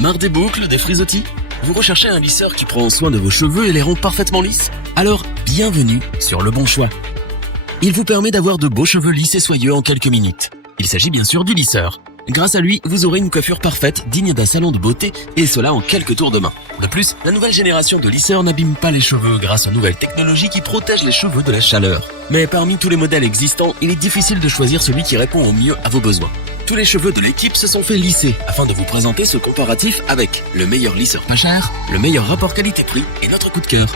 Marre des boucles, des frisottis? Vous recherchez un lisseur qui prend soin de vos cheveux et les rend parfaitement lisses? Alors, bienvenue sur Le Bon Choix. Il vous permet d'avoir de beaux cheveux lisses et soyeux en quelques minutes. Il s'agit bien sûr du lisseur. Grâce à lui, vous aurez une coiffure parfaite, digne d'un salon de beauté, et cela en quelques tours de main. De plus, la nouvelle génération de lisseurs n'abîme pas les cheveux grâce aux nouvelles technologies qui protègent les cheveux de la chaleur. Mais parmi tous les modèles existants, il est difficile de choisir celui qui répond au mieux à vos besoins. Tous les cheveux de l'équipe se sont fait lisser afin de vous présenter ce comparatif avec le meilleur lisseur pas cher, le meilleur rapport qualité-prix et notre coup de cœur.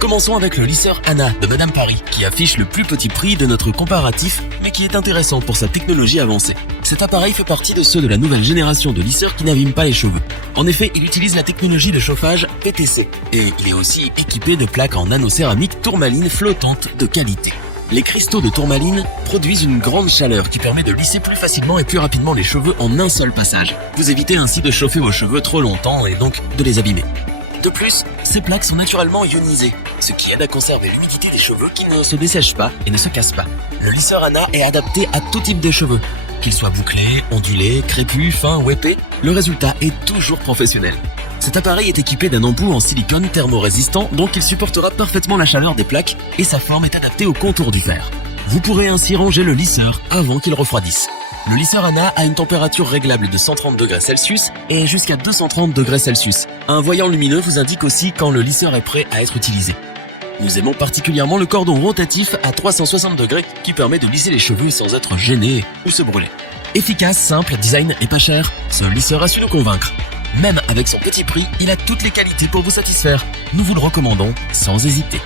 Commençons avec le lisseur Anna de Madame Paris, qui affiche le plus petit prix de notre comparatif, mais qui est intéressant pour sa technologie avancée. Cet appareil fait partie de ceux de la nouvelle génération de lisseurs qui n'abîment pas les cheveux. En effet, il utilise la technologie de chauffage PTC, et il est aussi équipé de plaques en nanocéramique tourmaline flottante de qualité. Les cristaux de tourmaline produisent une grande chaleur qui permet de lisser plus facilement et plus rapidement les cheveux en un seul passage. Vous évitez ainsi de chauffer vos cheveux trop longtemps et donc de les abîmer. De plus, ces plaques sont naturellement ionisées, ce qui aide à conserver l'humidité des cheveux qui ne se dessèchent pas et ne se cassent pas. Le lisseur Anna est adapté à tout type de cheveux, qu'ils soient bouclés, ondulés, crépus, fins ou épais, le résultat est toujours professionnel. Cet appareil est équipé d'un embout en silicone thermorésistant, donc il supportera parfaitement la chaleur des plaques et sa forme est adaptée au contour du fer. Vous pourrez ainsi ranger le lisseur avant qu'il refroidisse. Le lisseur Anna a une température réglable de 130 degrés Celsius et jusqu'à 230 degrés Celsius. Un voyant lumineux vous indique aussi quand le lisseur est prêt à être utilisé. Nous aimons particulièrement le cordon rotatif à 360 degrés qui permet de lisser les cheveux sans être gêné ou se brûler. Efficace, simple, design et pas cher, ce lisseur a su nous convaincre. Même avec son petit prix, il a toutes les qualités pour vous satisfaire. Nous vous le recommandons sans hésiter.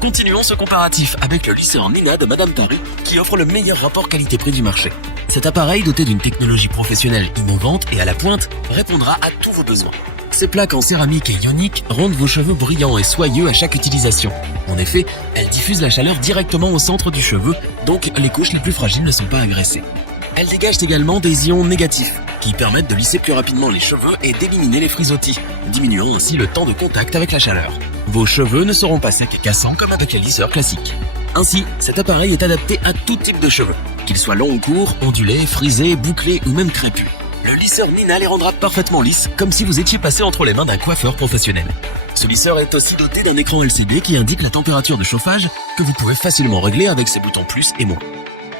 Continuons ce comparatif avec le lisseur Nina de Madame Paris qui offre le meilleur rapport qualité-prix du marché. Cet appareil doté d'une technologie professionnelle innovante et à la pointe répondra à tous vos besoins. Ces plaques en céramique et ionique rendent vos cheveux brillants et soyeux à chaque utilisation. En effet, elles diffusent la chaleur directement au centre du cheveu, donc les couches les plus fragiles ne sont pas agressées. Elles dégagent également des ions négatifs qui permettent de lisser plus rapidement les cheveux et d'éliminer les frisottis, diminuant ainsi le temps de contact avec la chaleur. Vos cheveux ne seront pas secs et cassants comme avec les lisseurs classiques. Ainsi, cet appareil est adapté à tout type de cheveux, qu'ils soient longs ou courts, ondulés, frisés, bouclés ou même crépus. Le lisseur Nina les rendra parfaitement lisses, comme si vous étiez passé entre les mains d'un coiffeur professionnel. Ce lisseur est aussi doté d'un écran LCD qui indique la température de chauffage que vous pouvez facilement régler avec ses boutons plus et moins.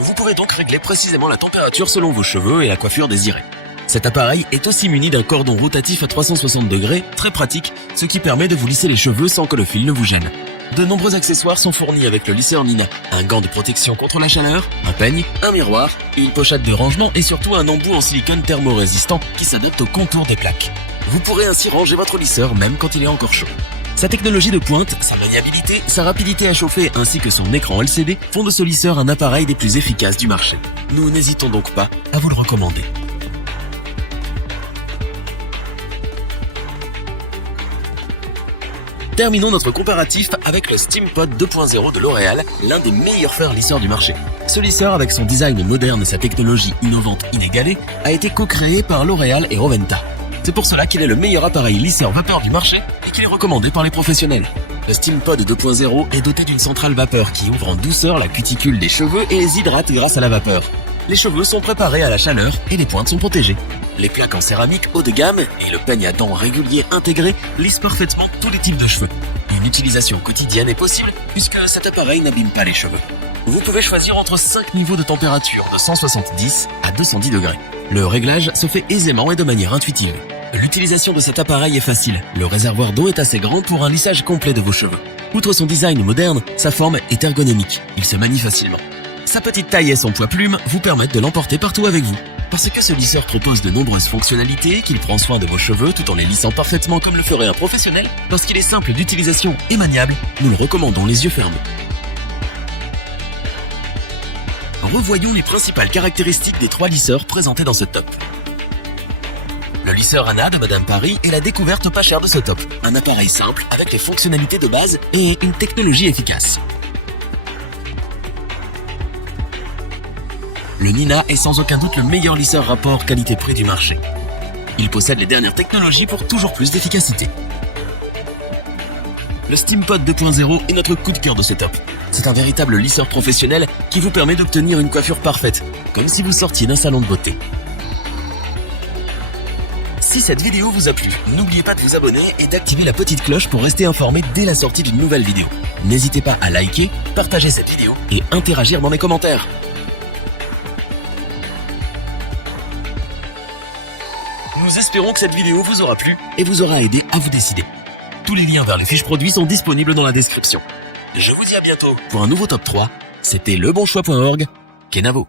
Vous pourrez donc régler précisément la température selon vos cheveux et la coiffure désirée. Cet appareil est aussi muni d'un cordon rotatif à 360 degrés, très pratique, ce qui permet de vous lisser les cheveux sans que le fil ne vous gêne. De nombreux accessoires sont fournis avec le lisseur Nina. Un gant de protection contre la chaleur, un peigne, un miroir, une pochette de rangement et surtout un embout en silicone thermorésistant qui s'adapte au contour des plaques. Vous pourrez ainsi ranger votre lisseur même quand il est encore chaud. Sa technologie de pointe, sa maniabilité, sa rapidité à chauffer ainsi que son écran LCD font de ce lisseur un appareil des plus efficaces du marché. Nous n'hésitons donc pas à vous le recommander. Terminons notre comparatif avec le SteamPod 2.0 de L'Oréal, l'un des meilleurs fers lisseurs du marché. Ce lisseur, avec son design moderne et sa technologie innovante inégalée, a été co-créé par L'Oréal et Roventa. C'est pour cela qu'il est le meilleur appareil lisseur vapeur du marché et qu'il est recommandé par les professionnels. Le SteamPod 2.0 est doté d'une centrale vapeur qui ouvre en douceur la cuticule des cheveux et les hydrate grâce à la vapeur. Les cheveux sont préparés à la chaleur et les pointes sont protégées. Les plaques en céramique haut de gamme et le peigne à dents régulier intégré lissent parfaitement tous les types de cheveux. Une utilisation quotidienne est possible puisque cet appareil n'abîme pas les cheveux. Vous pouvez choisir entre 5 niveaux de température de 170 à 210 degrés. Le réglage se fait aisément et de manière intuitive. L'utilisation de cet appareil est facile. Le réservoir d'eau est assez grand pour un lissage complet de vos cheveux. Outre son design moderne, sa forme est ergonomique. Il se manie facilement. Sa petite taille et son poids plume vous permettent de l'emporter partout avec vous. Parce que ce lisseur propose de nombreuses fonctionnalités, qu'il prend soin de vos cheveux tout en les lissant parfaitement comme le ferait un professionnel, parce qu'il est simple d'utilisation et maniable, nous le recommandons les yeux fermés. Revoyons les principales caractéristiques des 3 lisseurs présentés dans ce top. Le lisseur Anna de Madame Paris est la découverte pas chère de ce top. Un appareil simple avec les fonctionnalités de base et une technologie efficace. Le Nina est sans aucun doute le meilleur lisseur rapport qualité-prix du marché. Il possède les dernières technologies pour toujours plus d'efficacité. Le SteamPod 2.0 est notre coup de cœur de setup. C'est un véritable lisseur professionnel qui vous permet d'obtenir une coiffure parfaite, comme si vous sortiez d'un salon de beauté. Si cette vidéo vous a plu, n'oubliez pas de vous abonner et d'activer la petite cloche pour rester informé dès la sortie d'une nouvelle vidéo. N'hésitez pas à liker, partager cette vidéo et interagir dans les commentaires. Nous espérons que cette vidéo vous aura plu et vous aura aidé à vous décider. Tous les liens vers les fiches produits sont disponibles dans la description. Je vous dis à bientôt pour un nouveau top 3. C'était lebonchoix.org, Kenavo.